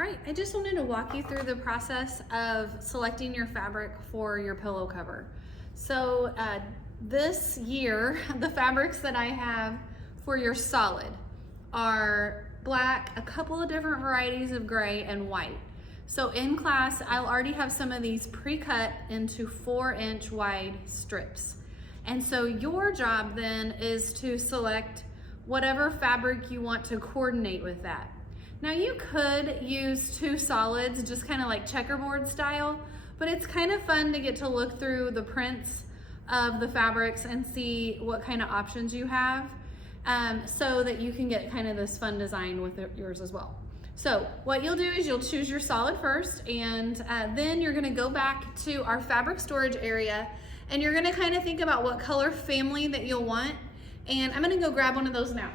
All right, I just wanted to walk you through the process of selecting your fabric for your pillow cover. So this year, the fabrics that I have for your solid are black, a couple of different varieties of gray, and white. So in class, I'll already have some of these pre-cut into 4-inch wide strips. And so your job then is to select whatever fabric you want to coordinate with that. Now you could use 2 solids, just kind of like checkerboard style, but it's kind of fun to get to look through the prints of the fabrics and see what kind of options you have, so that you can get kind of this fun design with yours as well. So what you'll do is you'll choose your solid first, and then you're gonna go back to our fabric storage area, and you're gonna kind of think about what color family that you'll want. And I'm gonna go grab one of those now.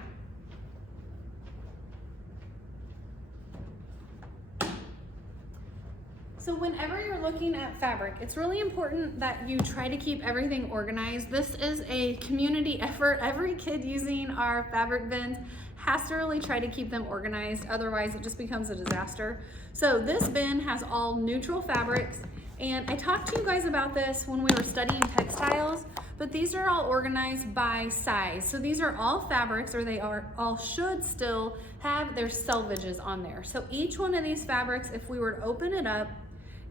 So whenever you're looking at fabric, it's really important that you try to keep everything organized. This is a community effort. Every kid using our fabric bins has to really try to keep them organized, otherwise it just becomes a disaster. So this bin has all neutral fabrics, and I talked to you guys about this when we were studying textiles, but these are all organized by size. So these are all fabrics, or they are all should still have their selvages on there. So each one of these fabrics, if we were to open it up,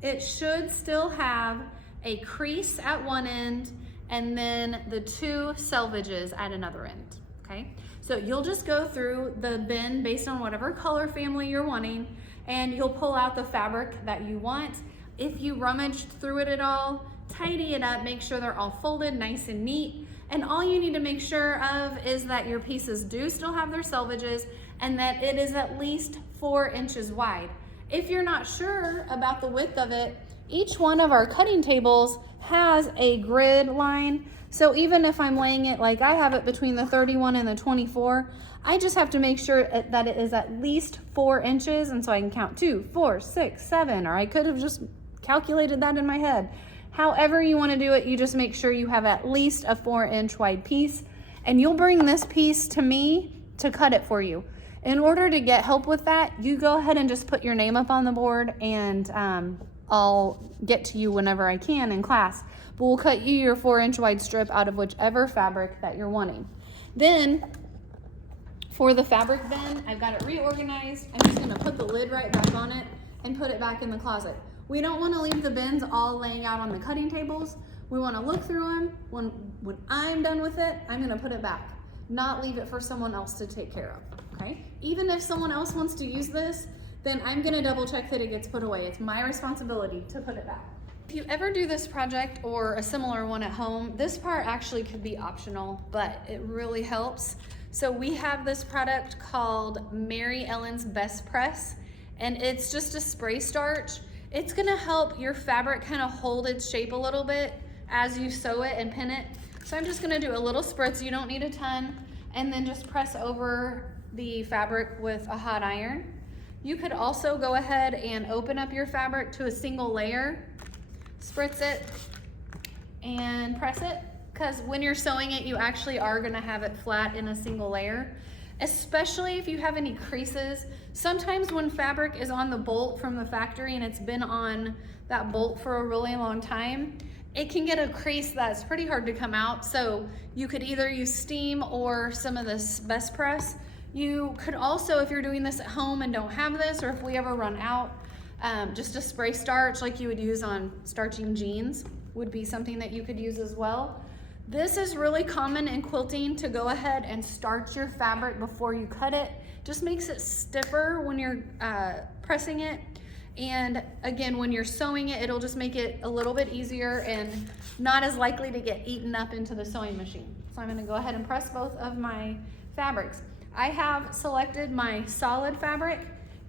it should still have a crease at one end and then the 2 selvages at another end, okay? So you'll just go through the bin based on whatever color family you're wanting, and you'll pull out the fabric that you want. If you rummaged through it at all, tidy it up, make sure they're all folded nice and neat. And all you need to make sure of is that your pieces do still have their selvages and that it is at least 4 inches wide. If you're not sure about the width of it, each one of our cutting tables has a grid line. So even if I'm laying it like I have it between the 31 and the 24, I just have to make sure that it is at least 4 inches. And so I can count 2, 4, 6, 7, or I could have just calculated that in my head. However you want to do it, you just make sure you have at least a 4-inch wide piece, and you'll bring this piece to me to cut it for you. In order to get help with that, you go ahead and just put your name up on the board, and I'll get to you whenever I can in class. But we'll cut you your 4-inch wide strip out of whichever fabric that you're wanting. Then for the fabric bin, I've got it reorganized. I'm just gonna put the lid right back on it and put it back in the closet. We don't wanna leave the bins all laying out on the cutting tables. We wanna look through them. When I'm done with it, I'm gonna put it back, not leave it for someone else to take care of. Okay? Even if someone else wants to use this, then I'm gonna double check that it gets put away. It's my responsibility to put it back. If you ever do this project or a similar one at home, this part actually could be optional, but it really helps. So we have this product called Mary Ellen's Best Press, and it's just a spray starch. It's gonna help your fabric kind of hold its shape a little bit as you sew it and pin it. So I'm just gonna do a little spritz, you don't need a ton, and then just press over the fabric with a hot iron. You could also go ahead and open up your fabric to a single layer, spritz it, and press it, because when you're sewing it, you actually are gonna have it flat in a single layer, especially if you have any creases. Sometimes when fabric is on the bolt from the factory and it's been on that bolt for a really long time, it can get a crease that's pretty hard to come out. So you could either use steam or some of this Best Press. You could also, if you're doing this at home and don't have this, or if we ever run out, just a spray starch like you would use on starching jeans would be something that you could use as well. This is really common in quilting, to go ahead and starch your fabric before you cut it. Just makes it stiffer when you're pressing it. And again, when you're sewing it, it'll just make it a little bit easier and not as likely to get eaten up into the sewing machine. So I'm gonna go ahead and press both of my fabrics. I have selected my solid fabric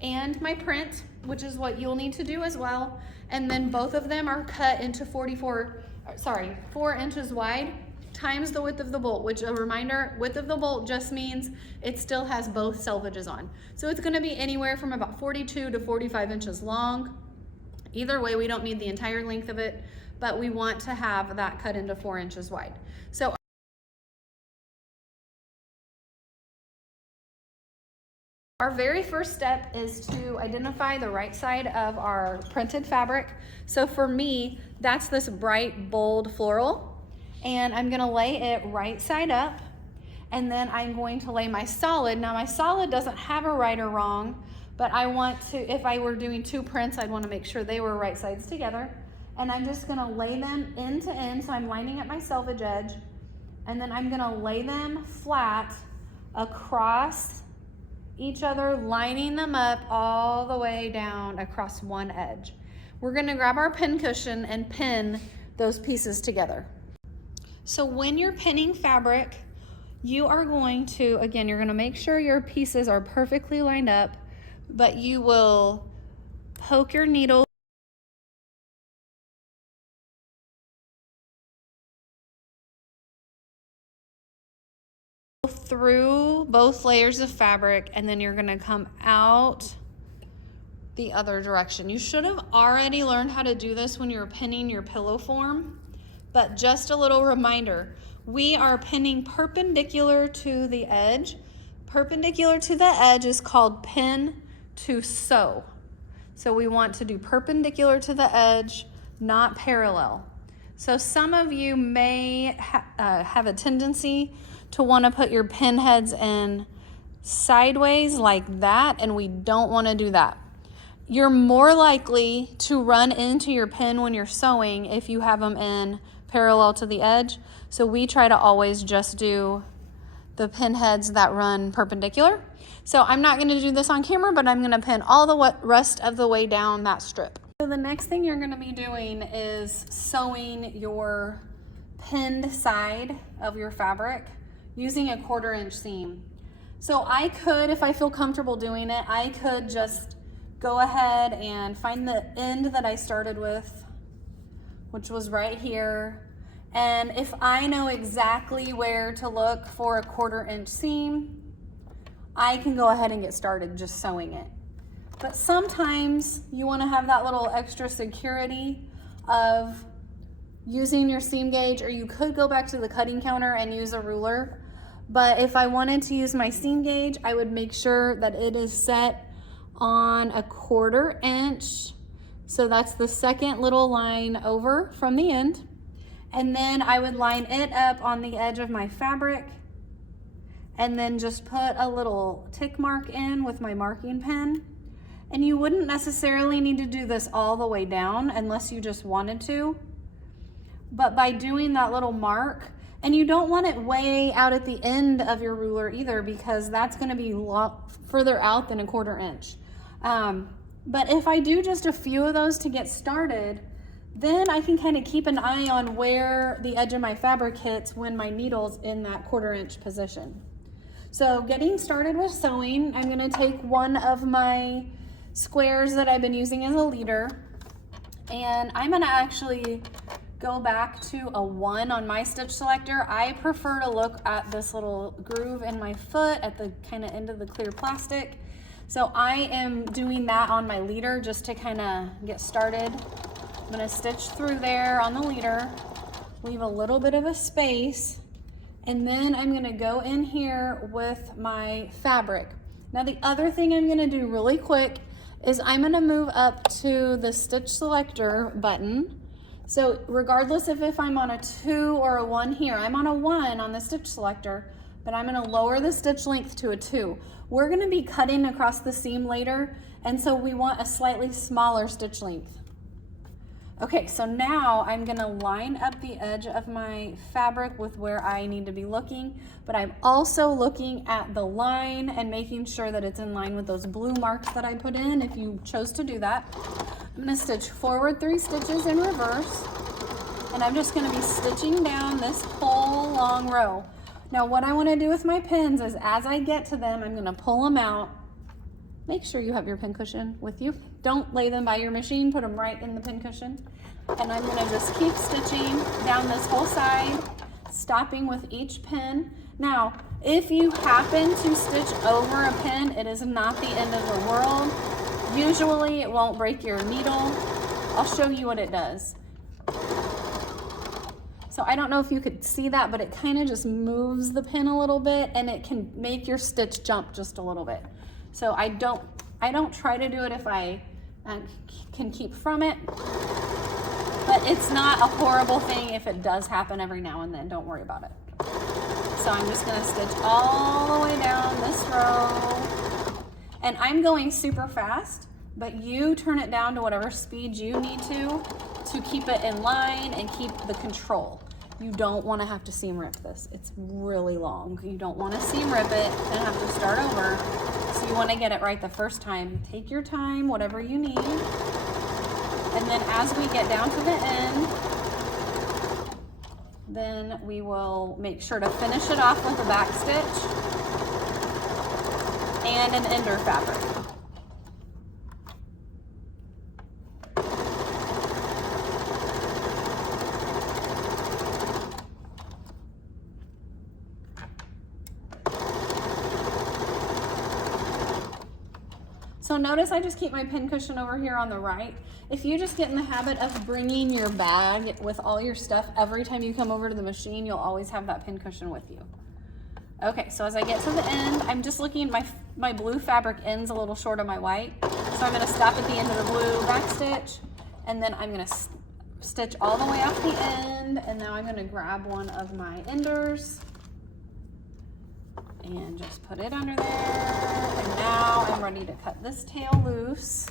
and my print, which is what you'll need to do as well. And then both of them are cut into 4 inches wide times the width of the bolt, which, a reminder, width of the bolt just means it still has both selvages on. So it's gonna be anywhere from about 42 to 45 inches long. Either way, we don't need the entire length of it, but we want to have that cut into 4 inches wide. So Our very first step is to identify the right side of our printed fabric. So for me, that's this bright, bold floral. And I'm gonna lay it right side up. And then I'm going to lay my solid. Now my solid doesn't have a right or wrong, but I want to, if I were doing two prints, I'd wanna make sure they were right sides together. And I'm just gonna lay them end to end. So I'm lining up my selvage edge. And then I'm gonna lay them flat across each other, lining them up all the way down across one edge. We're gonna grab our pin cushion and pin those pieces together. So when you're pinning fabric, you are going to, again, you're gonna make sure your pieces are perfectly lined up, but you will poke your needle through both layers of fabric, and then you're gonna come out the other direction. You should have already learned how to do this when you were pinning your pillow form, but just a little reminder, we are pinning perpendicular to the edge. Perpendicular to the edge is called pin to sew. So we want to do perpendicular to the edge, not parallel. So some of you may have a tendency to want to put your pin heads in sideways like that, and we don't want to do that. You're more likely to run into your pin when you're sewing if you have them in parallel to the edge. So we try to always just do the pin heads that run perpendicular. So I'm not going to do this on camera, but I'm going to pin all the rest of the way down that strip. So the next thing you're going to be doing is sewing your pinned side of your fabric using a 1/4 inch seam. So I could, if I feel comfortable doing it, I could just go ahead and find the end that I started with, which was right here. And if I know exactly where to look for a 1/4 inch seam, I can go ahead and get started just sewing it. But sometimes you want to have that little extra security of using your seam gauge, or you could go back to the cutting counter and use a ruler. But if I wanted to use my seam gauge, I would make sure that it is set on a 1/4 inch. So that's the second little line over from the end. And then I would line it up on the edge of my fabric, and then just put a little tick mark in with my marking pen. And you wouldn't necessarily need to do this all the way down unless you just wanted to. But by doing that little mark, and you don't want it way out at the end of your ruler either, because that's going to be a lot further out than a 1/4 inch. But if I do just a few of those to get started, then I can kind of keep an eye on where the edge of my fabric hits when my needle's in that 1/4 inch position. So getting started with sewing, I'm going to take one of my squares that I've been using as a leader, and I'm going to actually go back to a 1 on my stitch selector. I prefer to look at this little groove in my foot at the kind of end of the clear plastic. So I am doing that on my leader just to kind of get started. I'm going to stitch through there on the leader, leave a little bit of a space, and then I'm going to go in here with my fabric. Now the other thing I'm going to do really quick is I'm going to move up to the stitch selector button. So regardless of if I'm on a 2 or a 1 here, I'm on a 1 on the stitch selector, but I'm going to lower the stitch length to a 2. We're going to be cutting across the seam later, and so we want a slightly smaller stitch length. Okay, so now I'm going to line up the edge of my fabric with where I need to be looking, but I'm also looking at the line and making sure that it's in line with those blue marks that I put in if you chose to do that. I'm going to stitch forward 3 stitches in reverse, and I'm just going to be stitching down this whole long row. Now what I want to do with my pins is as I get to them, I'm going to pull them out. Make sure you have your pin cushion with you. Don't lay them by your machine, put them right in the pin cushion. And I'm going to just keep stitching down this whole side, stopping with each pin. Now, if you happen to stitch over a pin, it is not the end of the world. Usually it won't break your needle. I'll show you what it does. So I don't know if you could see that, but it kind of just moves the pin a little bit, and it can make your stitch jump just a little bit. So I don't try to do it if I can keep from it, but it's not a horrible thing if it does happen every now and then. Don't worry about it. So I'm just gonna stitch all the way down this row, and I'm going super fast, but you turn it down to whatever speed you need to keep it in line and keep the control. You don't want to have to seam rip this. It's really long. You don't want to seam rip it and have to start over. So you want to get it right the first time. Take your time, whatever you need. And then as we get down to the end, then we will make sure to finish it off with a back stitch and an ender fabric. So notice I just keep my pin cushion over here on the right. If you just get in the habit of bringing your bag with all your stuff every time you come over to the machine, you'll always have that pin cushion with you. Okay, so as I get to the end, I'm just looking, my blue fabric ends a little short of my white. So I'm gonna stop at the end of the blue back stitch, and then I'm gonna stitch all the way off the end, and now I'm gonna grab one of my enders and just put it under there. And now I'm ready to cut this tail loose.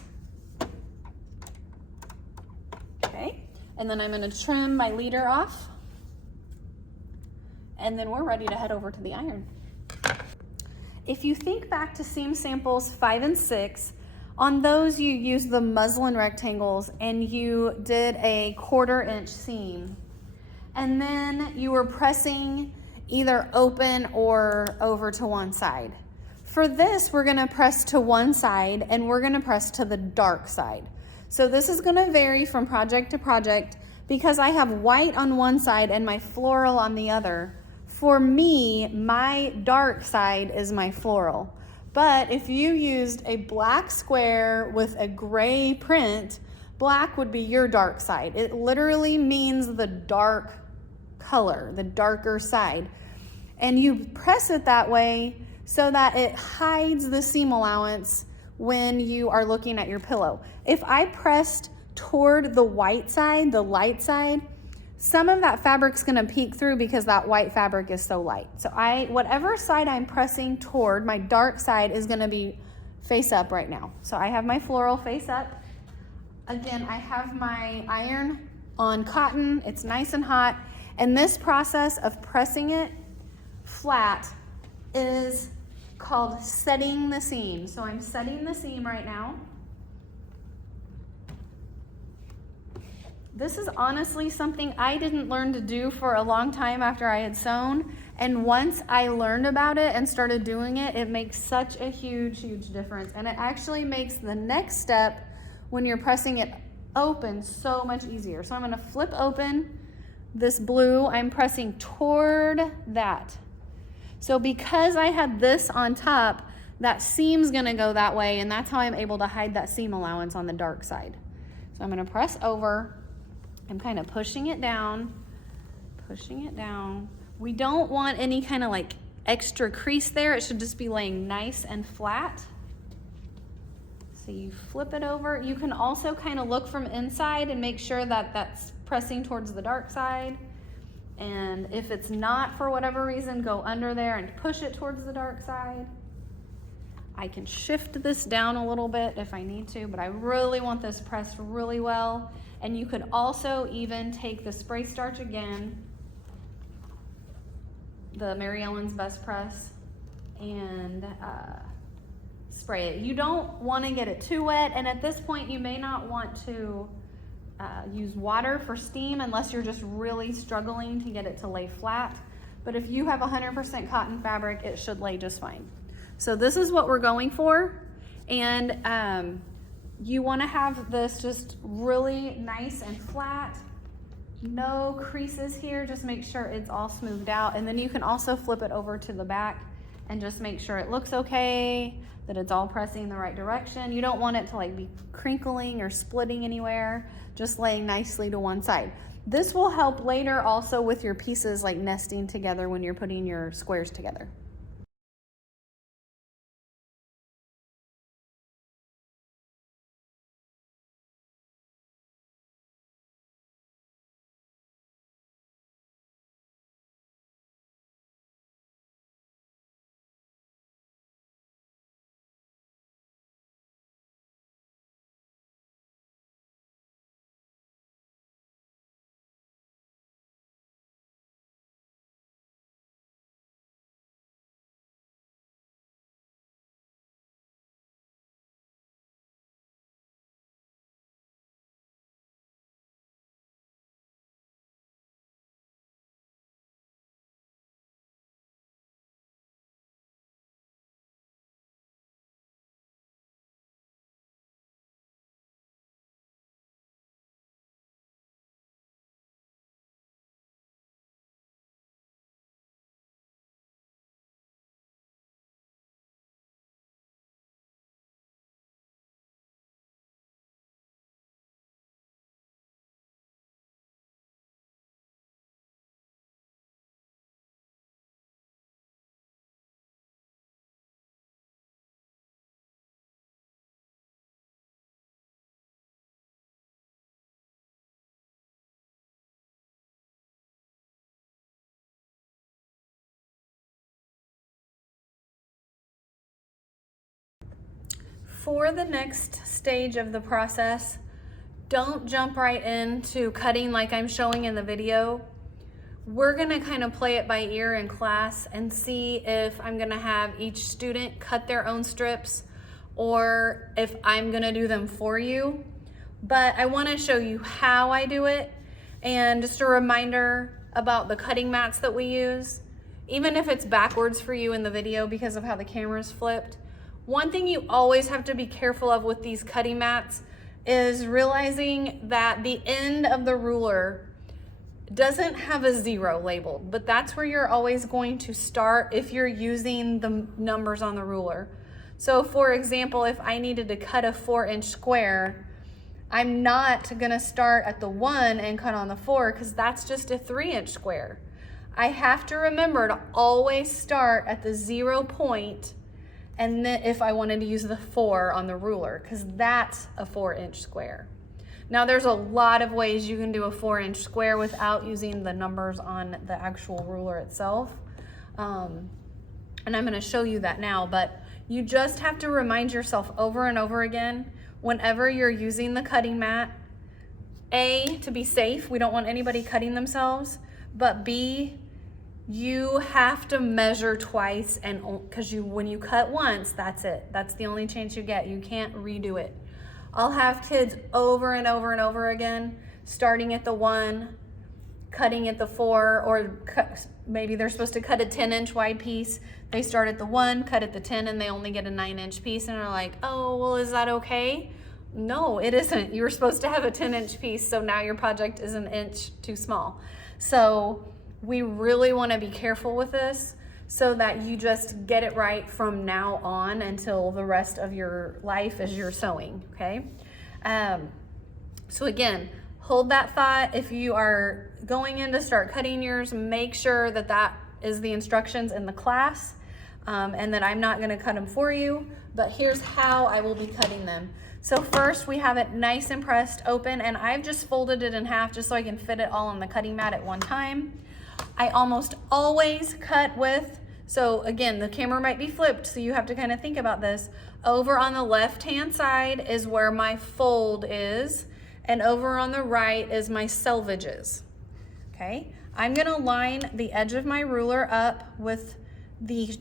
Okay, and then I'm gonna trim my leader off. And then we're ready to head over to the iron. If you think back to seam samples 5 and 6, on those you used the muslin rectangles and you did a 1/4 inch seam. And then you were pressing either open or over to one side. For this, we're gonna press to one side and we're gonna press to the dark side. So this is gonna vary from project to project because I have white on one side and my floral on the other. For me, my dark side is my floral. But if you used a black square with a gray print, black would be your dark side. It literally means the dark color, the darker side. And you press it that way so that it hides the seam allowance when you are looking at your pillow. If I pressed toward the white side, the light side, some of that fabric's gonna peek through because that white fabric is so light. So whatever side I'm pressing toward, my dark side is gonna be face up right now. So I have my floral face up. Again, I have my iron on cotton. It's nice and hot. And this process of pressing it flat is called setting the seam. So I'm setting the seam right now. This is honestly something I didn't learn to do for a long time after I had sewn. And once I learned about it and started doing it, it makes such a huge, huge difference. And it actually makes the next step when you're pressing it open so much easier. So I'm gonna flip open this blue, I'm pressing toward that. So because I had this on top, that seam's gonna go that way, and that's how I'm able to hide that seam allowance on the dark side. So I'm gonna press over, I'm kind of pushing it down. We don't want any kind of like extra crease there. It should just be laying nice and flat. So you flip it over. You can also kind of look from inside and make sure that that's pressing towards the dark side. And if it's not for whatever reason, go under there and push it towards the dark side. I can shift this down a little bit if I need to, but I really want this pressed really well. And you could also even take the spray starch again, the Mary Ellen's Best Press, and spray it. You don't want to get it too wet, and at this point you may not want to use water for steam unless you're just really struggling to get it to lay flat. But if you have 100% cotton fabric, it should lay just fine. So this is what we're going for, and you want to have this just really nice and flat, no creases here. Just make sure it's all smoothed out, and then you can also flip it over to the back and just make sure it looks okay, that it's all pressing in the right direction. You don't want it to like be crinkling or splitting anywhere, just laying nicely to one side. This will help later also with your pieces like nesting together when you're putting your squares together. For the next stage of the process, don't jump right into cutting like I'm showing in the video. We're gonna kind of play it by ear in class and see if I'm gonna have each student cut their own strips or if I'm gonna do them for you. But I wanna show you how I do it, and just a reminder about the cutting mats that we use. Even if it's backwards for you in the video because of how the camera's flipped, one thing you always have to be careful of with these cutting mats is realizing that the end of the ruler doesn't have a 0 labeled, but that's where you're always going to start if you're using the numbers on the ruler. So for example, if I needed to cut a 4-inch square, I'm not gonna start at the 1 and cut on the 4 because that's just a 3-inch square. I have to remember to always start at the 0 point, and then if I wanted to use the 4 on the ruler, because that's a 4-inch square. Now there's a lot of ways you can do a 4-inch square without using the numbers on the actual ruler itself. And I'm gonna show you that now, but you just have to remind yourself over and over again, whenever you're using the cutting mat, A, to be safe, we don't want anybody cutting themselves, but B, you have to measure twice, and because when you cut once, that's it. That's the only chance you get. You can't redo it. I'll have kids over and over and over again, starting at the 1, cutting at the 4, or maybe they're supposed to cut a 10-inch wide piece. They start at the 1, cut at the 10, and they only get a 9-inch piece, and they're like, oh, well, is that okay? No, it isn't. You were supposed to have a 10-inch piece, so now your project is an inch too small. So we really want to be careful with this so that you just get it right from now on until the rest of your life as you're sewing, okay? So again, hold that thought. If you are going in to start cutting yours, make sure that that is the instructions in the class, and that I'm not going to cut them for you, but here's how I will be cutting them. So first we have it nice and pressed open, and I've just folded it in half just so I can fit it all on the cutting mat at one time. I almost always cut with, so again, the camera might be flipped, so you have to kind of think about this. Over on the left-hand side is where my fold is, and over on the right is my selvages, okay? I'm gonna line the edge of my ruler up with the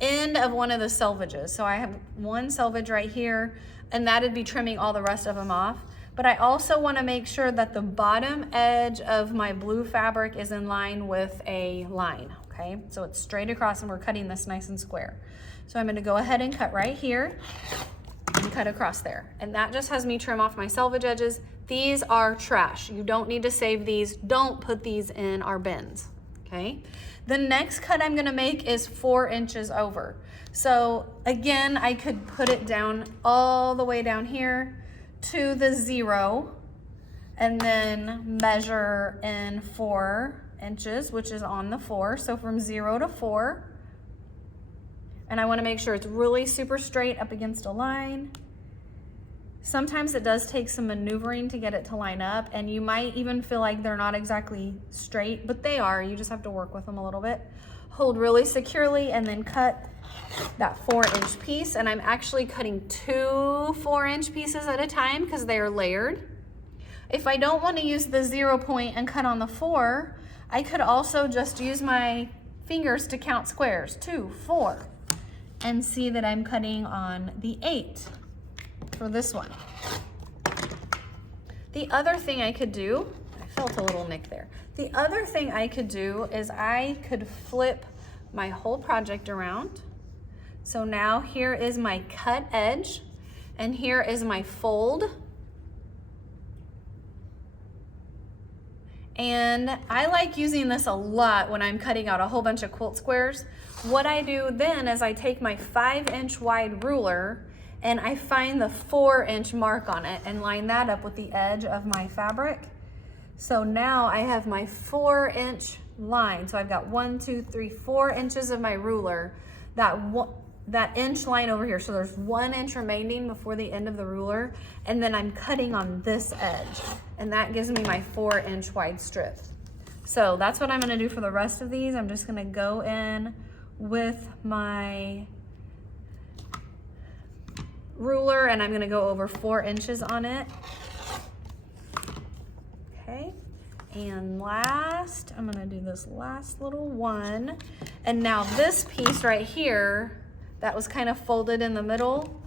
end of one of the selvages. So I have one selvage right here, and that'd be trimming all the rest of them off. But I also want to make sure that the bottom edge of my blue fabric is in line with a line, okay? So it's straight across, and we're cutting this nice and square. So I'm going to go ahead and cut right here and cut across there. And that just has me trim off my selvage edges. These are trash. You don't need to save these. Don't put these in our bins, okay? The next cut I'm going to make is 4 inches over. So again, I could put it down all the way down here to the 0 and then measure in 4 inches, which is on the 4. So from 0 to 4. And I want to make sure it's really super straight up against a line. Sometimes it does take some maneuvering to get it to line up, and you might even feel like they're not exactly straight, but they are. You just have to work with them a little bit. Hold really securely and then cut that 4-inch piece. And I'm actually cutting 2 4-inch pieces at a time because they are layered. If I don't want to use the 0 point and cut on the 4, I could also just use my fingers to count squares, 2, 4, and see that I'm cutting on the 8 for this one. The other thing I could do, I felt a little nick there. The other thing I could do is I could flip my whole project around. So now here is my cut edge, and here is my fold. And I like using this a lot when I'm cutting out a whole bunch of quilt squares. What I do then is I take my 5-inch wide ruler and I find the 4-inch mark on it and line that up with the edge of my fabric. So now I have my 4-inch line. So I've got 1, 2, 3, 4 inches of my ruler, that inch line over here. So there's 1 inch remaining before the end of the ruler, and then I'm cutting on this edge, and that gives me my 4-inch wide strip. So that's what I'm gonna do for the rest of these. I'm just gonna go in with my ruler and I'm gonna go over 4 inches on it. Okay, and last, I'm gonna do this last little one. And now this piece right here, that was kind of folded in the middle,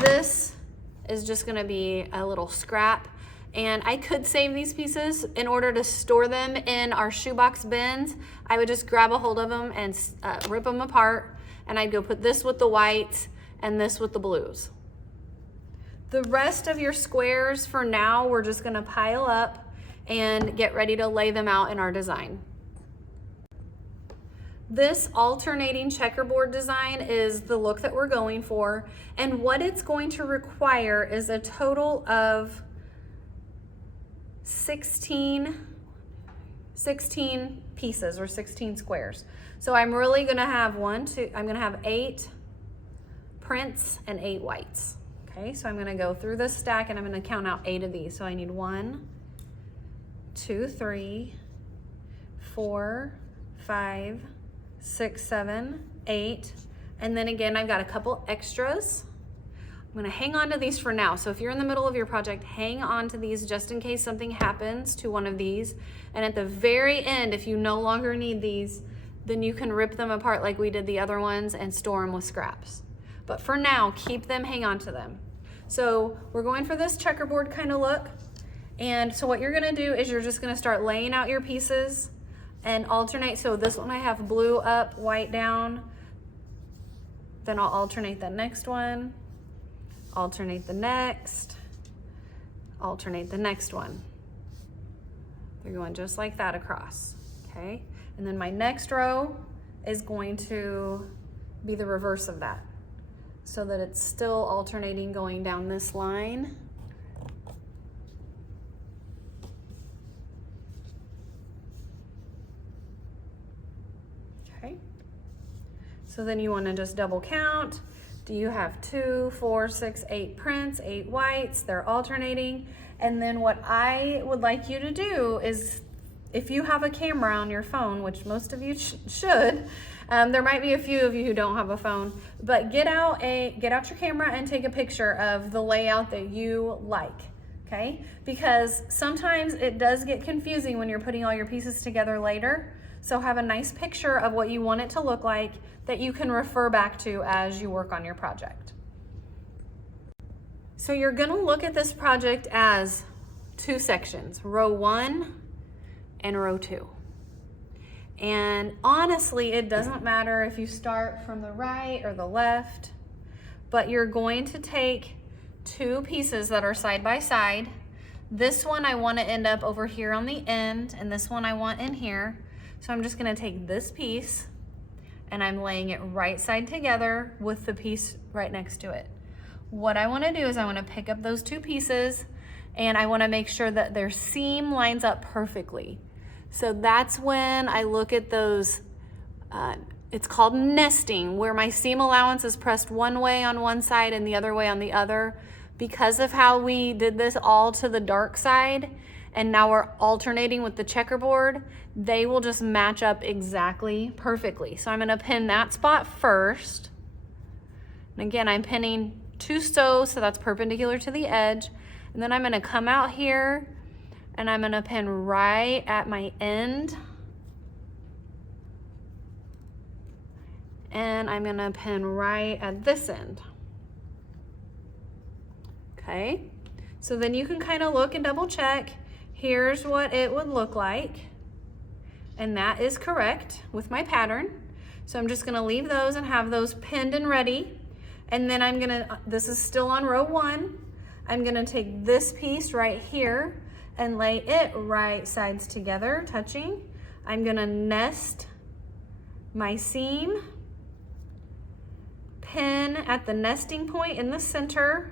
this is just gonna be a little scrap. And I could save these pieces in order to store them in our shoebox bins. I would just grab a hold of them and rip them apart, and I'd go put this with the whites and this with the blues. The rest of your squares for now, we're just gonna pile up and get ready to lay them out in our design. This alternating checkerboard design is the look that we're going for, and what it's going to require is a total of 16 pieces or 16 squares. So I'm really gonna have I'm gonna have 8 prints and 8 whites. Okay, so I'm gonna go through this stack and I'm gonna count out 8 of these. So I need 1, 2, 3, 4, 5, 6, 7, 8. And then again, I've got a couple extras. I'm gonna hang on to these for now. So if you're in the middle of your project, hang on to these just in case something happens to one of these. And at the very end, if you no longer need these, then you can rip them apart like we did the other ones and store them with scraps. But for now, keep them, hang on to them. So we're going for this checkerboard kind of look. And so what you're gonna do is you're just gonna start laying out your pieces and alternate. So this one I have blue up, white down. Then I'll alternate the next one. Alternate the next, alternate the next one. They're going just like that across, okay? And then my next row is going to be the reverse of that, so that it's still alternating going down this line. Okay, so then you want to just double count. Do you have 2, 4, 6, 8 prints, 8 whites? They're alternating. And then what I would like you to do is, if you have a camera on your phone, which most of you should, there might be a few of you who don't have a phone, but get out your camera and take a picture of the layout that you like, okay? Because sometimes it does get confusing when you're putting all your pieces together later. So have a nice picture of what you want it to look like that you can refer back to as you work on your project. So you're gonna look at this project as 2 sections, row 1 and row 2. And honestly, it doesn't matter if you start from the right or the left, but you're going to take 2 pieces that are side by side. This one I want to end up over here on the end, and this one I want in here. So I'm just gonna take this piece and I'm laying it right side together with the piece right next to it. What I wanna do is I wanna pick up those 2 pieces and I wanna make sure that their seam lines up perfectly. So that's when I look at those, it's called nesting, where my seam allowance is pressed one way on one side and the other way on the other. Because of how we did this all to the dark side, and now we're alternating with the checkerboard, they will just match up exactly perfectly. So I'm gonna pin that spot first. And again, I'm pinning 2 sews, so that's perpendicular to the edge. And then I'm gonna come out here and I'm gonna pin right at my end. And I'm gonna pin right at this end. Okay, so then you can kind of look and double check. Here's what it would look like. And that is correct with my pattern. So I'm just gonna leave those and have those pinned and ready. And then this is still on row 1. I'm gonna take this piece right here and lay it right sides together, touching. I'm gonna nest my seam, pin at the nesting point in the center,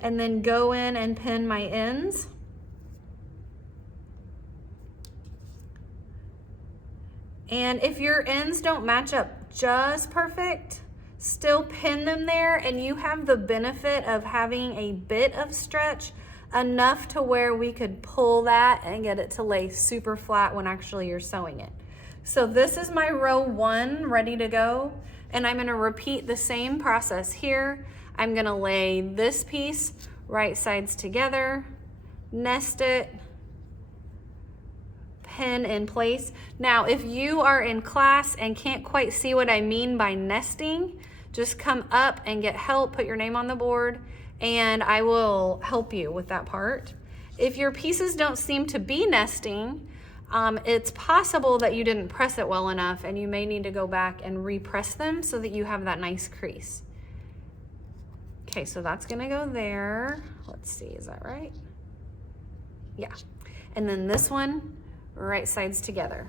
and then go in and pin my ends. And if your ends don't match up just perfect, still pin them there, and you have the benefit of having a bit of stretch, enough to where we could pull that and get it to lay super flat when actually you're sewing it. So this is my row 1 ready to go, and I'm gonna repeat the same process here. I'm gonna lay this piece right sides together, nest it, pin in place. Now, if you are in class and can't quite see what I mean by nesting, just come up and get help, put your name on the board, and I will help you with that part. If your pieces don't seem to be nesting, it's possible that you didn't press it well enough, and you may need to go back and repress them so that you have that nice crease. Okay, so that's gonna go there. Let's see, is that right? Yeah. And then this one, right sides together.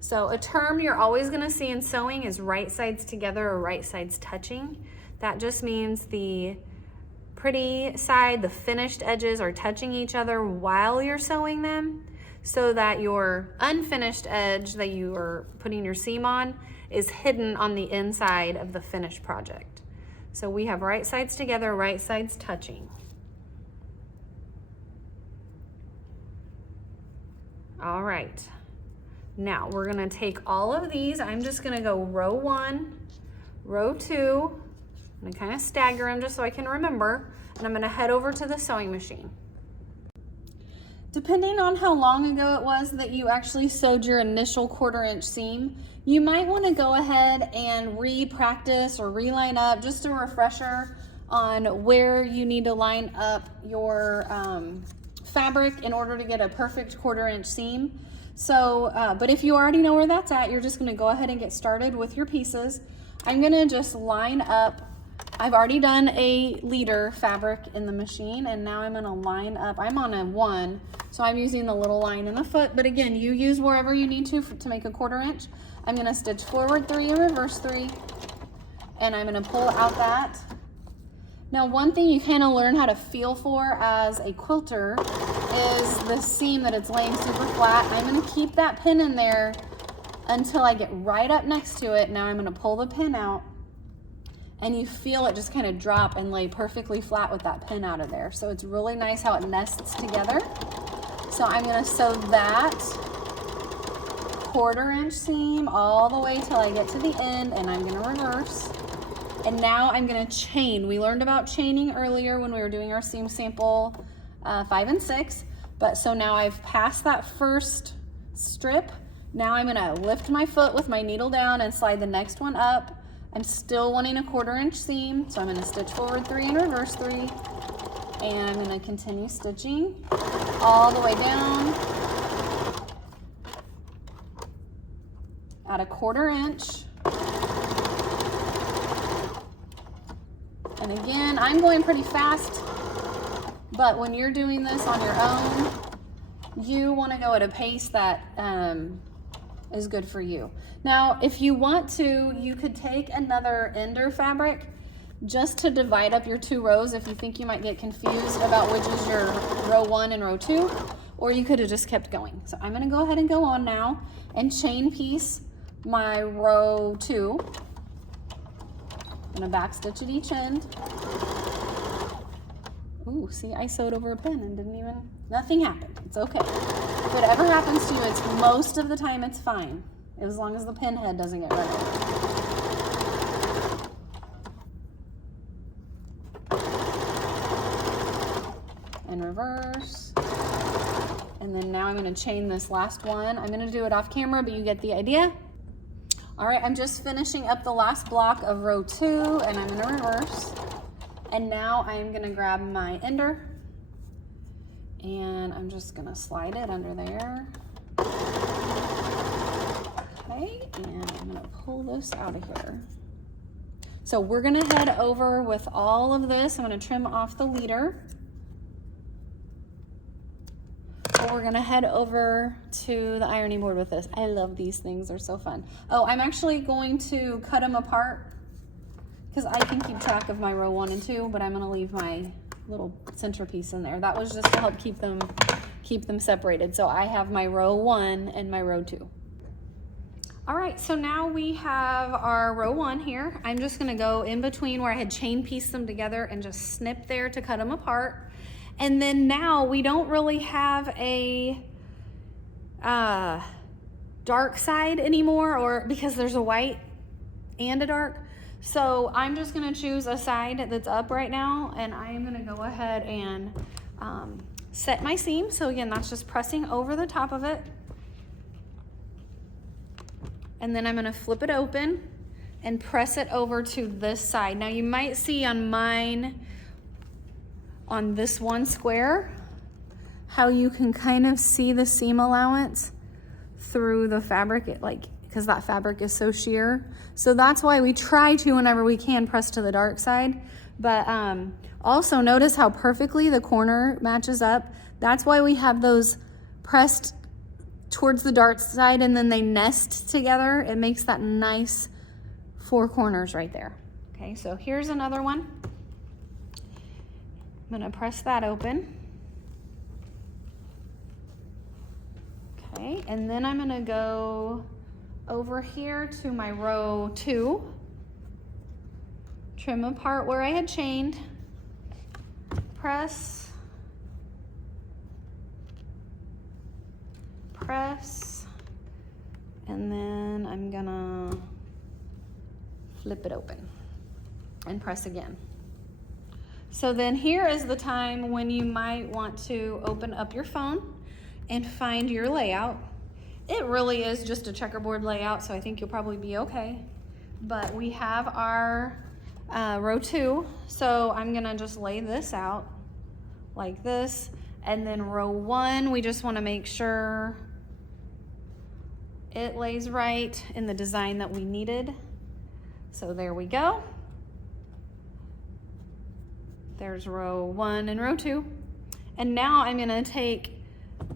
So a term you're always gonna see in sewing is right sides together or right sides touching. That just means the pretty side, the finished edges are touching each other while you're sewing them, so that your unfinished edge that you are putting your seam on is hidden on the inside of the finished project. So we have right sides together, right sides touching. All right, now we're gonna take all of these. I'm just gonna go row 1, row 2. I'm gonna kind of stagger them just so I can remember, and I'm gonna head over to the sewing machine. Depending on how long ago it was that you actually sewed your initial 1/4 inch seam, you might want to go ahead and re-practice or reline up, just a refresher on where you need to line up your fabric in order to get a perfect 1/4 inch seam. So, but if you already know where that's at, you're just going to go ahead and get started with your pieces. I'm going to just line up. I've already done a leader fabric in the machine, and now I'm going to line up. I'm on a 1, so I'm using the little line in the foot, but again, you use wherever you need to make a 1/4 inch. I'm going to stitch forward 3 and reverse 3, and I'm going to pull out that. Now, one thing you kind of learn how to feel for as a quilter is the seam that it's laying super flat. I'm going to keep that pin in there until I get right up next to it. Now I'm going to pull the pin out, and you feel it just kind of drop and lay perfectly flat with that pin out of there. So it's really nice how it nests together. So I'm going to sew that 1/4 inch seam all the way till I get to the end, and I'm going to reverse. And now I'm going to chain. We learned about chaining earlier when we were doing our seam sample 5 and 6. But so now I've passed that first strip. Now I'm going to lift my foot with my needle down and slide the next one up. I'm still wanting a 1/4 inch seam, so I'm going to stitch forward 3 and reverse 3, and I'm going to continue stitching all the way down at a 1/4 inch. And again, I'm going pretty fast, but when you're doing this on your own, you want to go at a pace that is good for you. Now, if you want to, you could take another ender fabric just to divide up your 2 rows if you think you might get confused about which is your row 1 and row 2, or you could have just kept going. So I'm going to go ahead and go on now and chain piece my row 2. I'm going to back stitch at each end. Ooh, see, I sewed over a pin and nothing happened. It's okay. If it ever happens to you, it's most of the time it's fine, as long as the pin head doesn't get right over. And reverse. And then now I'm going to chain this last one. I'm going to do it off camera, but you get the idea. All right, I'm just finishing up the last block of row 2, and I'm going to reverse. And now I'm going to grab my ender, and I'm just going to slide it under there. Okay, and I'm going to pull this out of here. So we're going to head over with all of this. I'm going to trim off the leader. We're gonna head over to the ironing board with this. I love these things, they're so fun. Oh, I'm actually going to cut them apart because I can keep track of my row 1 and 2, but I'm gonna leave my little centerpiece in there. That was just to help keep them separated. So I have my row 1 and my row 2. All right, so now we have our row 1 here. I'm just gonna go in between where I had chain pieced them together and just snip there to cut them apart. And then now we don't really have a dark side anymore, or because there's a white and a dark. So I'm just gonna choose a side that's up right now, and I'm gonna go ahead and set my seam. So again, that's just pressing over the top of it. And then I'm gonna flip it open and press it over to this side. Now you might see on mine, on this one square, how you can kind of see the seam allowance through the fabric, because that fabric is so sheer. So that's why we try to, whenever we can, press to the dark side. But also notice how perfectly the corner matches up. That's why we have those pressed towards the dark side and then they nest together. It makes that nice 4 corners right there. Okay, so here's another one. I'm gonna press that open. Okay, and then I'm gonna go over here to my row 2, trim apart where I had chained, press, and then I'm gonna flip it open and press again. So then here is the time when you might want to open up your phone and find your layout. It really is just a checkerboard layout, so I think you'll probably be okay. But we have our row 2, so I'm gonna just lay this out like this. And then row 1, we just wanna make sure it lays right in the design that we needed. So there we go. There's row 1 and row 2. And now I'm gonna take,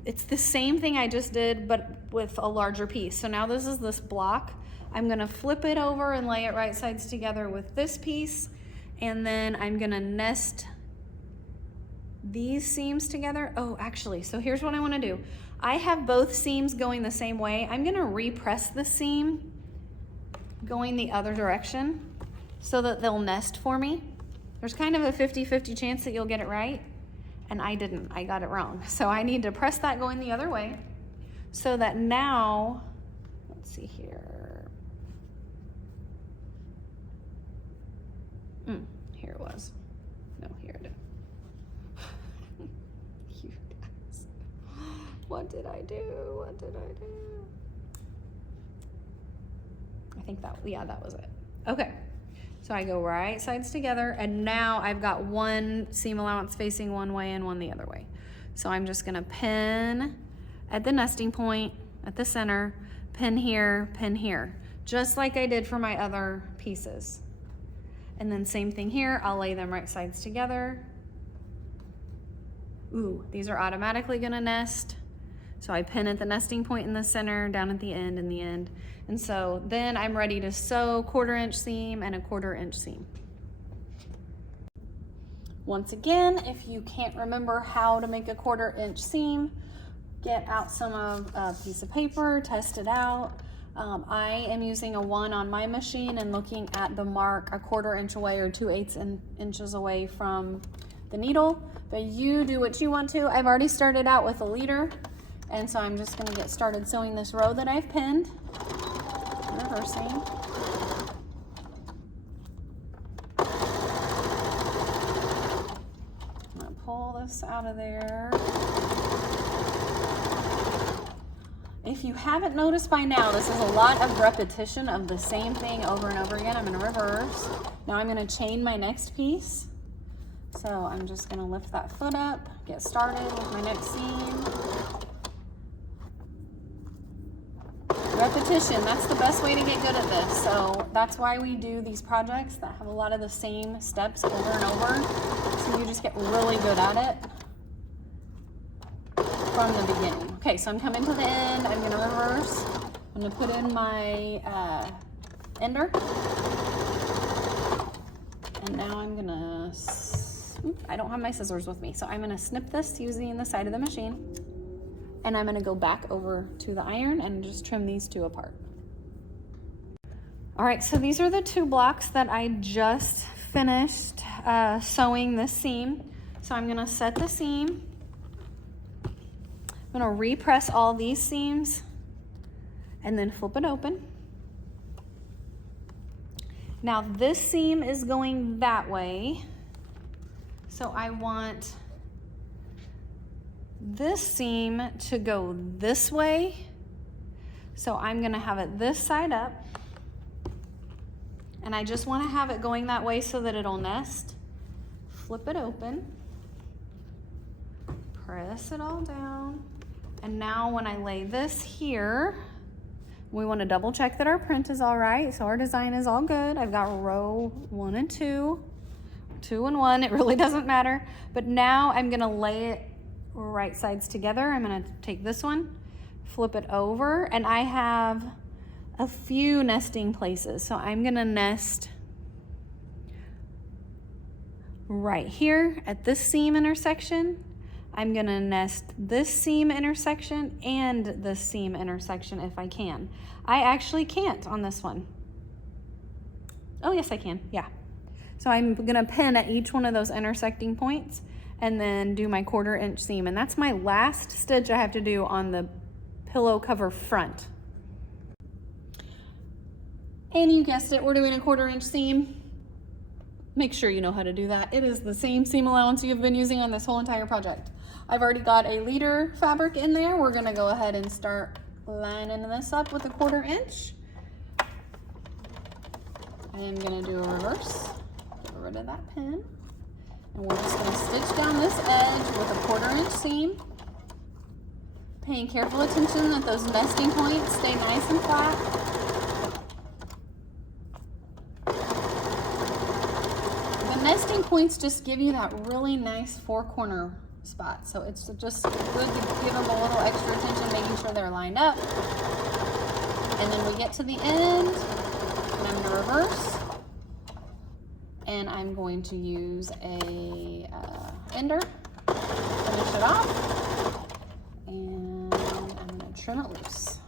it's the same thing I just did, but with a larger piece. So now this is this block. I'm gonna flip it over and lay it right sides together with this piece. And then I'm gonna nest these seams together. Oh, actually, so here's what I wanna do. I have both seams going the same way. I'm gonna repress the seam going the other direction so that they'll nest for me. There's kind of a 50-50 chance that you'll get it right, and I didn't, I got it wrong. So I need to press that going the other way so that now, let's see here. Here it was. No, here it is. You guys, what did I do? What did I do? I think that, yeah, that was it. Okay. So I go right sides together, and now I've got one seam allowance facing one way and one the other way. So I'm just gonna pin at the nesting point, at the center, pin here, just like I did for my other pieces. And then same thing here, I'll lay them right sides together. Ooh, these are automatically gonna nest. So I pin at the nesting point in the center, down at the end, in the end. And so then I'm ready to sew 1/4 inch seam and a 1/4 inch seam. Once again, if you can't remember how to make a 1/4 inch seam, get out some of a piece of paper, test it out. I am using a 1 on my machine and looking at the mark 1/4 inch away or 2/8 inches away from the needle, but you do what you want to. I've already started out with a leader, and so I'm just gonna get started sewing this row that I've pinned. Reversing. I'm gonna pull this out of there. If you haven't noticed by now, this is a lot of repetition of the same thing over and over again. I'm gonna reverse. Now I'm gonna chain my next piece. So I'm just gonna lift that foot up, get started with my next seam. Repetition, that's the best way to get good at this. So that's why we do these projects that have a lot of the same steps over and over. So you just get really good at it from the beginning. Okay, so I'm coming to the end. I'm gonna reverse. I'm gonna put in my ender. And now I'm gonna, I don't have my scissors with me. So I'm gonna snip this using the side of the machine. And I'm gonna go back over to the iron and just trim these 2 apart. All right, so these are the 2 blocks that I just finished sewing this seam. So I'm gonna set the seam. I'm gonna repress all these seams and then flip it open. Now this seam is going that way, so I want this seam to go this way. So I'm gonna have it this side up, and I just wanna have it going that way so that it'll nest. Flip it open, press it all down, and now when I lay this here, we wanna double check that our print is all right, so our design is all good. I've got row 1 and 2, 2 and 1, it really doesn't matter. But now I'm gonna lay it right sides together. I'm gonna take this one, flip it over, and I have a few nesting places. So I'm gonna nest right here at this seam intersection. I'm gonna nest this seam intersection and this seam intersection if I can. I actually can't on this one. Oh yes, I can, yeah. So I'm gonna pin at each one of those intersecting points and then do my 1/4 inch seam. And that's my last stitch I have to do on the pillow cover front. And you guessed it, we're doing a 1/4 inch seam. Make sure you know how to do that. It is the same seam allowance you've been using on this whole entire project. I've already got a liter fabric in there. We're gonna go ahead and start lining this up with a 1/4 inch. I am gonna do a reverse, get rid of that pin. And we're just gonna stitch down this edge with a 1/4 inch seam. Paying careful attention that those nesting points stay nice and flat. The nesting points just give you that really nice 4-corner spot. So it's just good to give them a little extra attention, making sure they're lined up. And then we get to the end, and I'm gonna reverse. And I'm going to use a ender, finish it off, and I'm gonna trim it loose.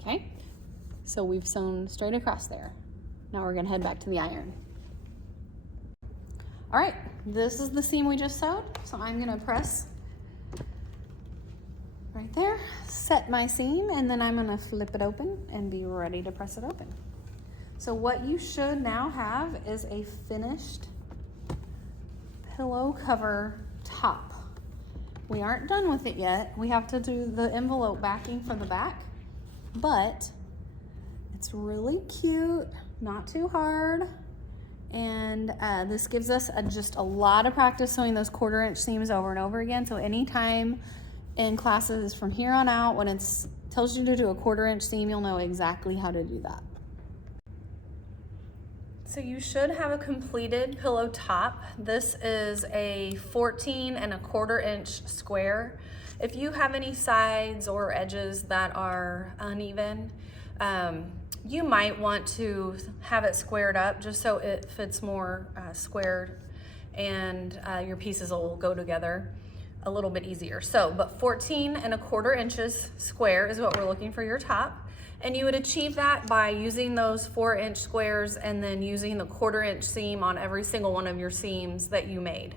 Okay, so we've sewn straight across there. Now we're gonna head back to the iron. All right, this is the seam we just sewed. So I'm gonna press right there, set my seam, and then I'm gonna flip it open and be ready to press it open. So what you should now have is a finished pillow cover top. We aren't done with it yet. We have to do the envelope backing for the back, but it's really cute, not too hard. And this gives us just a lot of practice sewing those 1/4 inch seams over and over again. So anytime in classes from here on out, when it tells you to do a 1/4 inch seam, you'll know exactly how to do that. So you should have a completed pillow top. This is a 14 1/4 inch square. If you have any sides or edges that are uneven, you might want to have it squared up just so it fits more squared, and your pieces will go together a little bit easier. So, but 14 1/4 inches square is what we're looking for your top. And you would achieve that by using those 4-inch squares and then using the 1/4 inch seam on every single one of your seams that you made.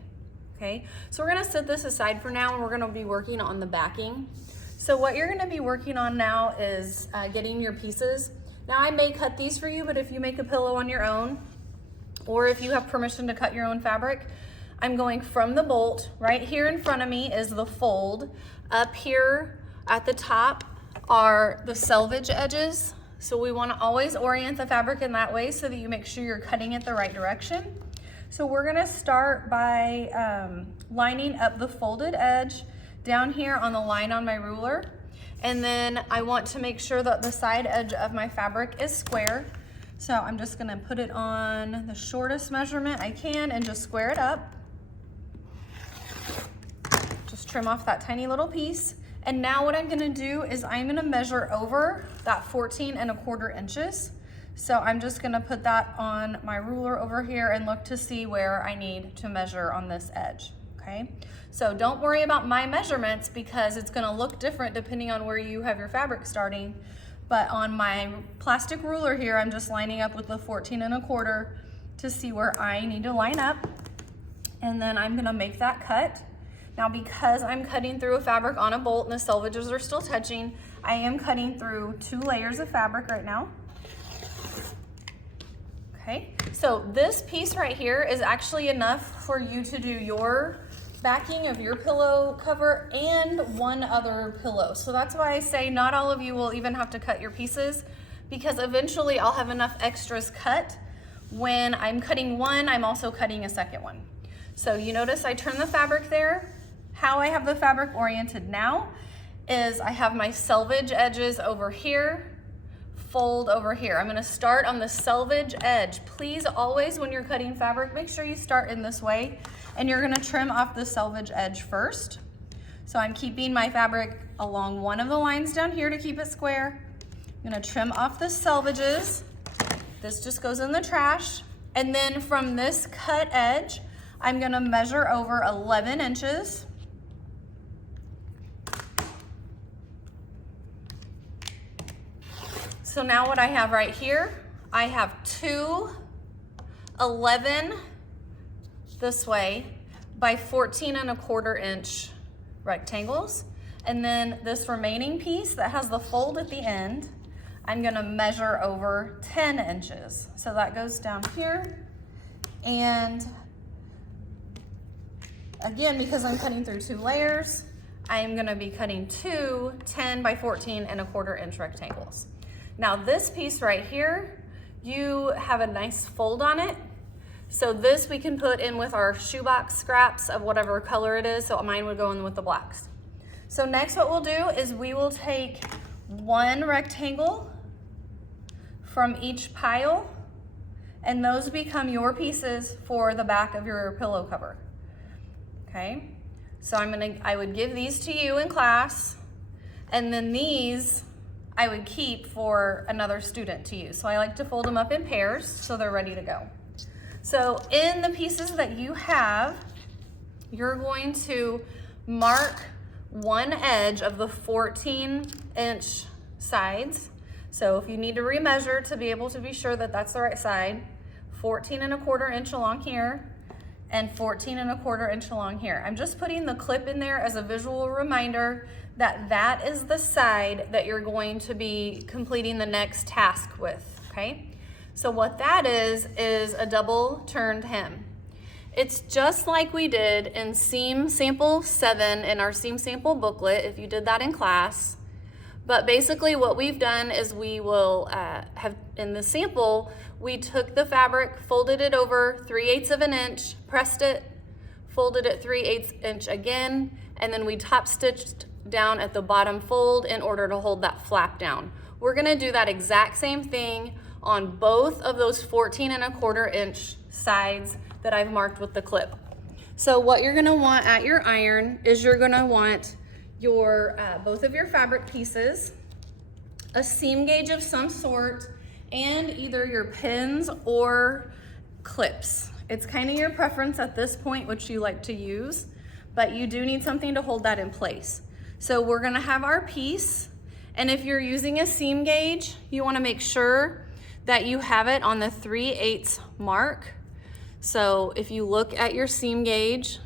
Okay, so we're gonna set this aside for now, and we're gonna be working on the backing. So what you're gonna be working on now is getting your pieces. Now I may cut these for you, but if you make a pillow on your own, or if you have permission to cut your own fabric, I'm going from the bolt. Right here in front of me is the fold. Up here at the top are the selvage edges. So we want to always orient the fabric in that way so that you make sure you're cutting it the right direction. So we're going to start by lining up the folded edge down here on the line on my ruler. And then I want to make sure that the side edge of my fabric is square. So I'm just going to put it on the shortest measurement I can and just square it up. Just trim off that tiny little piece. And now what I'm gonna do is I'm gonna measure over that 14 1/4 inches. So I'm just gonna put that on my ruler over here and look to see where I need to measure on this edge, okay? So don't worry about my measurements because it's gonna look different depending on where you have your fabric starting. But on my plastic ruler here, I'm just lining up with the 14 1/4 to see where I need to line up. And then I'm gonna make that cut. Now because I'm cutting through a fabric on a bolt and the selvages are still touching, I am cutting through 2 layers of fabric right now. Okay, so this piece right here is actually enough for you to do your backing of your pillow cover and 1 other pillow. So that's why I say not all of you will even have to cut your pieces, because eventually I'll have enough extras cut. When I'm cutting one, I'm also cutting a second one. So you notice I turn the fabric there. How I have the fabric oriented now is I have my selvage edges over here, fold over here. I'm gonna start on the selvage edge. Please always, when you're cutting fabric, make sure you start in this way, and you're gonna trim off the selvage edge first. So I'm keeping my fabric along one of the lines down here to keep it square. I'm gonna trim off the selvages. This just goes in the trash. And then from this cut edge, I'm gonna measure over 11 inches. So now what I have right here, I have 2 11 this way by 14¼ inch rectangles. And then this remaining piece that has the fold at the end, I'm gonna measure over 10 inches. So that goes down here. And again, because I'm cutting through 2 layers, I'm gonna be cutting 2 10 by 14¼ inch rectangles. Now this piece right here, you have a nice fold on it. So this we can put in with our shoebox scraps of whatever color it is. So mine would go in with the blacks. So next what we'll do is we will take 1 rectangle from each pile, and those become your pieces for the back of your pillow cover. Okay, so I would give these to you in class, and then these I would keep for another student to use. So I like to fold them up in pairs so they're ready to go. So in the pieces that you have, you're going to mark one edge of the 14-inch sides. So if you need to remeasure to be able to be sure that that's the right side, 14¼ inch along here and 14¼ inch along here. I'm just putting the clip in there as a visual reminder that that is the side that you're going to be completing the next task with, okay? So what that is a double turned hem. It's just like we did in Seam Sample 7 in our Seam Sample booklet, if you did that in class. But basically what we've done is we will have, in the sample, we took the fabric, folded it over 3/8 inch, pressed it, folded it 3/8 inch again, and then we top stitched down at the bottom fold in order to hold that flap down. We're gonna do that exact same thing on both of those 14¼ inch sides that I've marked with the clip. So what you're gonna want at your iron is you're gonna want your both of your fabric pieces, a seam gauge of some sort, and either your pins or clips. It's kind of your preference at this point which you like to use, but you do need something to hold that in place. So we're gonna have our piece, and if you're using a seam gauge, you wanna make sure that you have it on the 3/8 mark. So if you look at your seam gauge,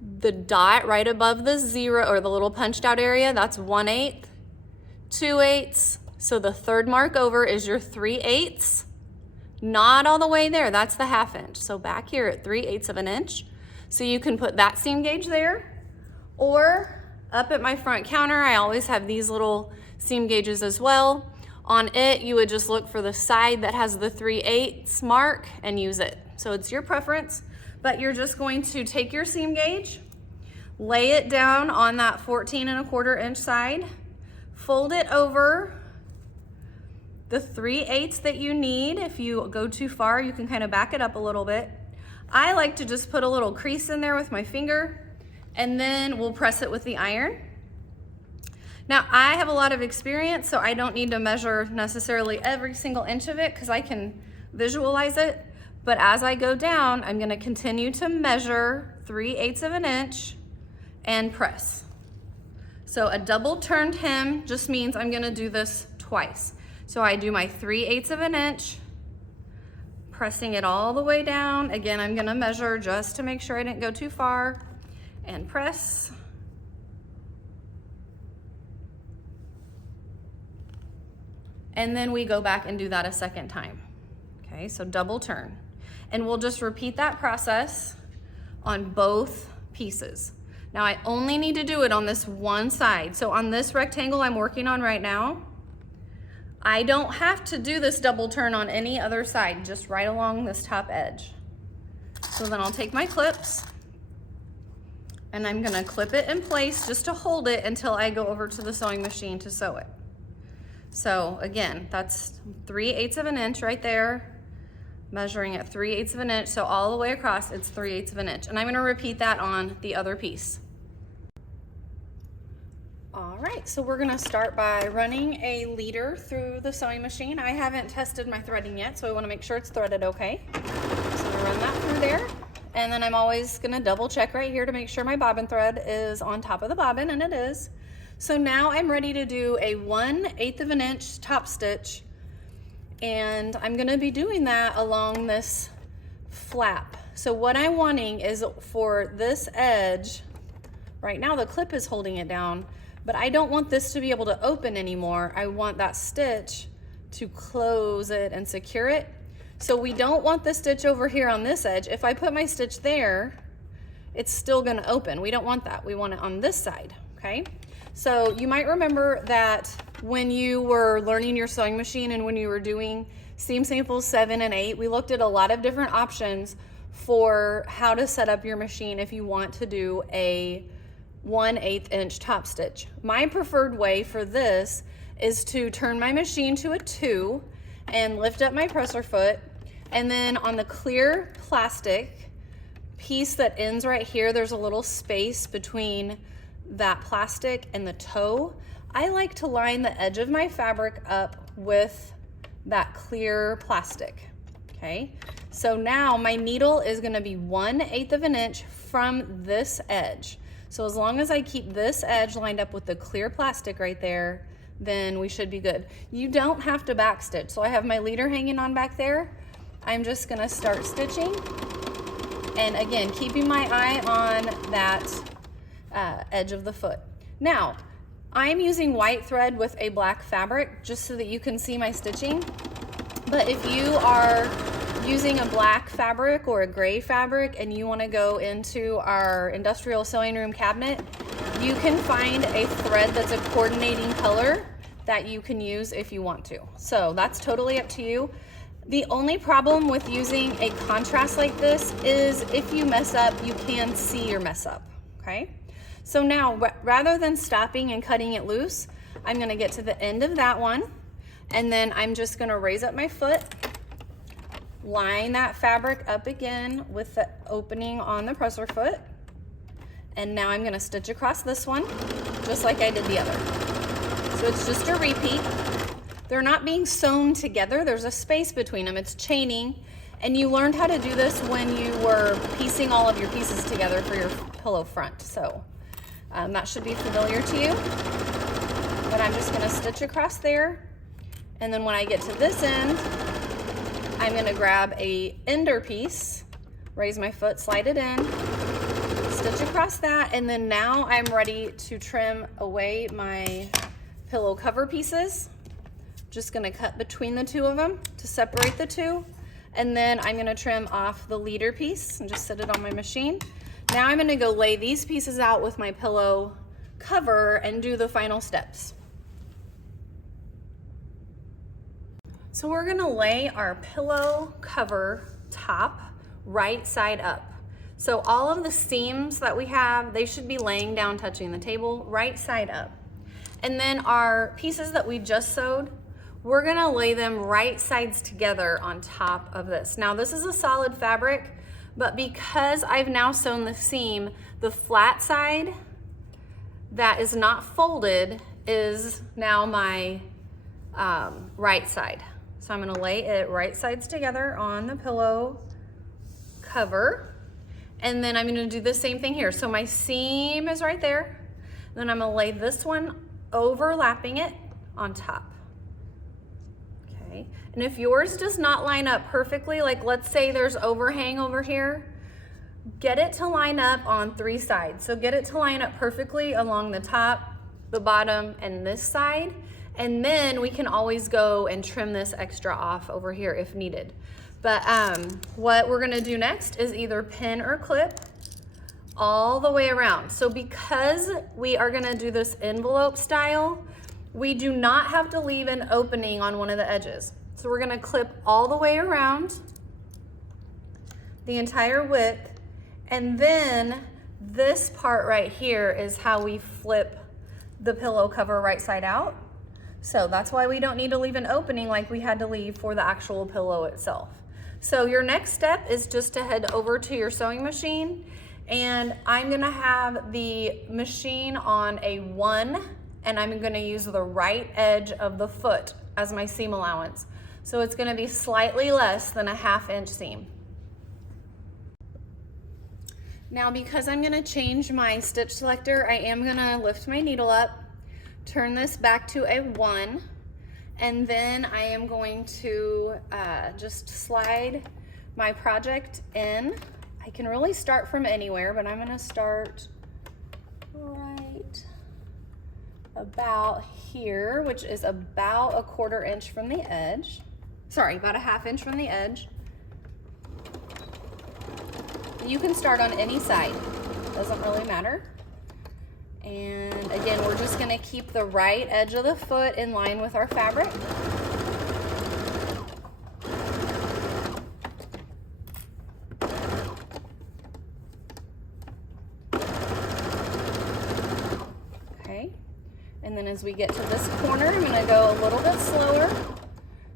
the dot right above the 0 or the little punched out area, that's 1/8, 2/8. So the third mark over is your 3/8. Not all the way there, that's the 1/2 inch. So back here at 3/8 inch. So you can put that seam gauge there, or up at my front counter, I always have these little seam gauges as well. On it, you would just look for the side that has the 3/8 mark and use it. So it's your preference, but you're just going to take your seam gauge, lay it down on that 14¼ inch side, fold it over the 3/8 that you need. If you go too far, you can kind of back it up a little bit. I like to just put a little crease in there with my finger, and then we'll press it with the iron. Now I have a lot of experience, so I don't need to measure necessarily every single inch of it because I can visualize it. But as I go down, I'm gonna continue to measure 3/8 inch and press. So a double turned hem just means I'm gonna do this twice. So I do my 3/8 inch, pressing it all the way down. Again, I'm gonna measure just to make sure I didn't go too far, and press. and then we go back and do that a second time. Okay, so double turn. And we'll just repeat that process on both pieces. Now I only need to do it on this one side. So on this rectangle I'm working on right now, I don't have to do this double turn on any other side, just right along this top edge. So then I'll take my clips and I'm gonna clip it in place just to hold it until I go over to the sewing machine to sew it. So again, that's 3/8 of an inch right there, measuring at 3/8 of an inch. So all the way across, it's 3/8 of an inch. And I'm gonna repeat that on the other piece. All right, so we're gonna start by running a leader through the sewing machine. I haven't tested my threading yet, so I wanna make sure it's threaded okay. So I'm gonna run that through there. And then I'm always gonna double check right here to make sure my bobbin thread is on top of the bobbin, and it is. So now I'm ready to do a 1/8 of an inch top stitch. And I'm gonna be doing that along this flap. So what I'm wanting is for this edge, right now the clip is holding it down, but I don't want this to be able to open anymore. I want that stitch to close it and secure it. So we don't want the stitch over here on this edge. If I put my stitch there, it's still gonna open. We don't want that. We want it on this side, okay? So you might remember that when you were learning your sewing machine and when you were doing seam samples 7 and 8, we looked at a lot of different options for how to set up your machine if you want to do a 1/8 inch top stitch. My preferred way for this is to turn my machine to a 2 and lift up my presser foot, and then on the clear plastic piece that ends right here, there's a little space between that plastic and the toe. I like to line the edge of my fabric up with that clear plastic, okay? So now my needle is gonna be 1/8 of an inch from this edge. So as long as I keep this edge lined up with the clear plastic right there, then we should be good. You don't have to back stitch. So I have my leader hanging on back there. I'm just gonna start stitching. And again, keeping my eye on that edge of the foot. Now, I'm using white thread with a black fabric just so that you can see my stitching. But if you are using a black fabric or a gray fabric and you want to go into our industrial sewing room cabinet, you can find a thread that's a coordinating color that you can use if you want to. So that's totally up to you. The only problem with using a contrast like this is if you mess up, you can see your mess up, okay? So now, rather than stopping and cutting it loose, I'm gonna get to the end of that one, and then I'm just gonna raise up my foot, line that fabric up again with the opening on the presser foot, and now I'm gonna stitch across this one, just like I did the other. So it's just a repeat. They're not being sewn together, there's a space between them, it's chaining, and you learned how to do this when you were piecing all of your pieces together for your pillow front. So that should be familiar to you. But I'm just gonna stitch across there, and then when I get to this end, I'm gonna grab a ender piece, raise my foot, slide it in, stitch across that, and then now I'm ready to trim away my pillow cover pieces. Just gonna cut between the two of them to separate the two, and then I'm gonna trim off the leader piece and just set it on my machine. Now I'm gonna go lay these pieces out with my pillow cover and do the final steps. So we're gonna lay our pillow cover top right side up. So all of the seams that we have, they should be laying down, touching the table, right side up. And then our pieces that we just sewed, we're gonna lay them right sides together on top of this. Now this is a solid fabric, but because I've now sewn the seam, the flat side that is not folded is now my right side. So I'm gonna lay it right sides together on the pillow cover. And then I'm gonna do the same thing here. So my seam is right there. Then I'm gonna lay this one overlapping it on top. Okay, and if yours does not line up perfectly, like let's say there's overhang over here, get it to line up on 3 sides. So get it to line up perfectly along the top, the bottom, and this side. And then we can always go and trim this extra off over here if needed. But what we're gonna do next is either pin or clip all the way around. So because we are gonna do this envelope style, we do not have to leave an opening on one of the edges. So we're gonna clip all the way around the entire width, and then this part right here is how we flip the pillow cover right side out. So that's why we don't need to leave an opening like we had to leave for the actual pillow itself. So your next step is just to head over to your sewing machine, and I'm gonna have the machine on a 1, and I'm gonna use the right edge of the foot as my seam allowance. So it's gonna be slightly less than a 1/2 inch seam. Now, because I'm gonna change my stitch selector, I am gonna lift my needle up, turn this back to a 1, and then I am going to just slide my project in. I can really start from anywhere, but I'm gonna start right about here, which is about a 1/4 inch from the edge. Sorry, about a 1/2 inch from the edge. You can start on any side, doesn't really matter. And again, we're just gonna keep the right edge of the foot in line with our fabric. Okay, and then as we get to this corner, I'm gonna go a little bit slower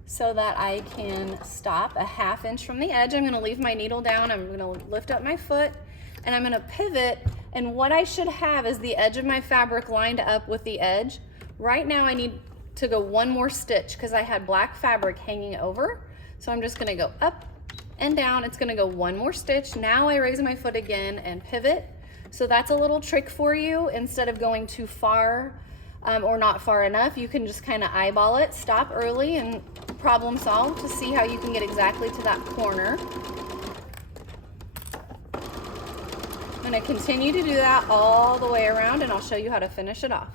so that I can stop a 1/2 inch from the edge. I'm gonna leave my needle down, I'm gonna lift up my foot, and I'm gonna pivot, and what I should have is the edge of my fabric lined up with the edge. Right now I need to go 1 more stitch because I had black fabric hanging over. So I'm just gonna go up and down, it's gonna go 1 more stitch. Now I raise my foot again and pivot. So that's a little trick for you. Instead of going too far or not far enough, you can just kind of eyeball it, stop early, and problem solve to see how you can get exactly to that corner. I'm gonna continue to do that all the way around, and I'll show you how to finish it off.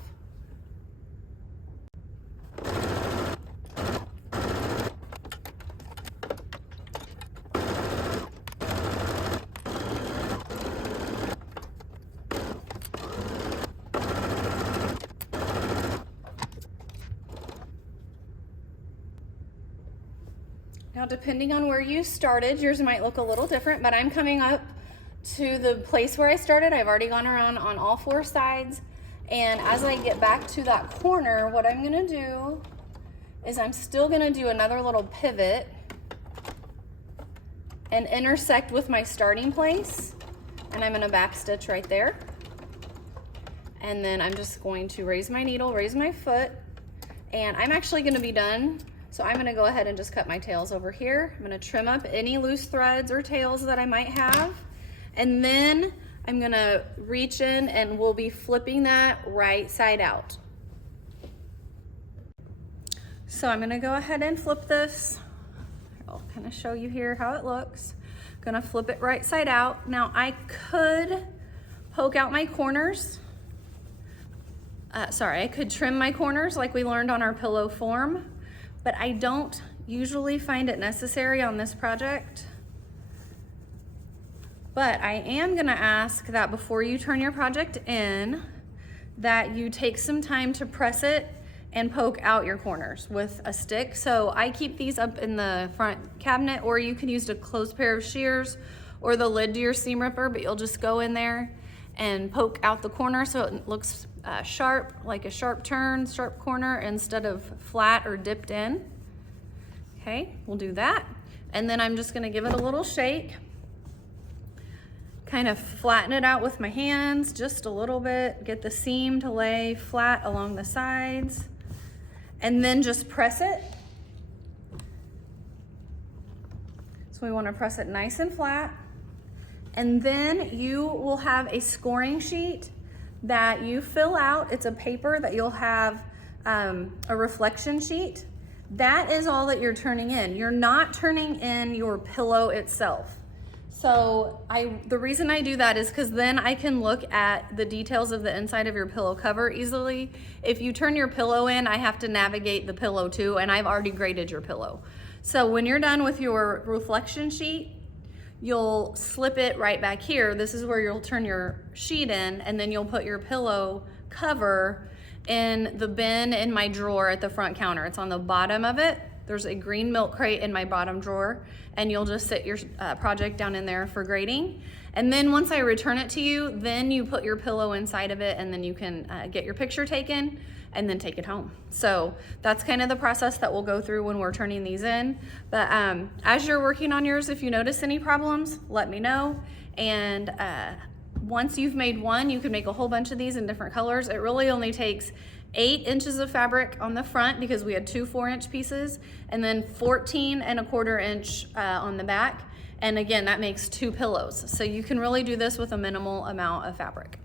Now, depending on where you started, yours might look a little different, but I'm coming up to the place where I started. I've already gone around on all 4 sides, and as I get back to that corner, what I'm gonna do is I'm still gonna do another little pivot and intersect with my starting place, and I'm gonna back stitch right there. And then I'm just going to raise my needle, raise my foot, and I'm actually gonna be done. So I'm gonna go ahead and just cut my tails over here. I'm gonna trim up any loose threads or tails that I might have. And then I'm gonna reach in and we'll be flipping that right side out. So I'm gonna go ahead and flip this. I'll kind of show you here how it looks. Gonna flip it right side out. Now I could poke out my corners. I could trim my corners like we learned on our pillow form, but I don't usually find it necessary on this project. But I am gonna ask that before you turn your project in, that you take some time to press it and poke out your corners with a stick. So I keep these up in the front cabinet, or you can use a closed pair of shears or the lid to your seam ripper, but you'll just go in there and poke out the corner so it looks sharp, like a sharp turn, sharp corner, instead of flat or dipped in. Okay, we'll do that. And then I'm just gonna give it a little shake, kind of flatten it out with my hands just a little bit, get the seam to lay flat along the sides, and then just press it. So we wanna press it nice and flat. And then you will have a scoring sheet that you fill out. It's a paper that you'll have a reflection sheet. That is all that you're turning in. You're not turning in your pillow itself. So the reason I do that is because then I can look at the details of the inside of your pillow cover easily. If you turn your pillow in, I have to navigate the pillow too, and I've already graded your pillow. So when you're done with your reflection sheet, you'll slip it right back here. This is where you'll turn your sheet in, and then you'll put your pillow cover in the bin in my drawer at the front counter. It's on the bottom of it. There's a green milk crate in my bottom drawer, and you'll just sit your project down in there for grading. And then once I return it to you, then you put your pillow inside of it, and then you can get your picture taken and then take it home. So that's kind of the process that we'll go through when we're turning these in. But as you're working on yours, if you notice any problems, let me know. And once you've made one, you can make a whole bunch of these in different colors. It really only takes 8 inches of fabric on the front because we had 2 4-inch pieces, and then 14 1/4 inch on the back. And again, that makes 2 pillows. So you can really do this with a minimal amount of fabric.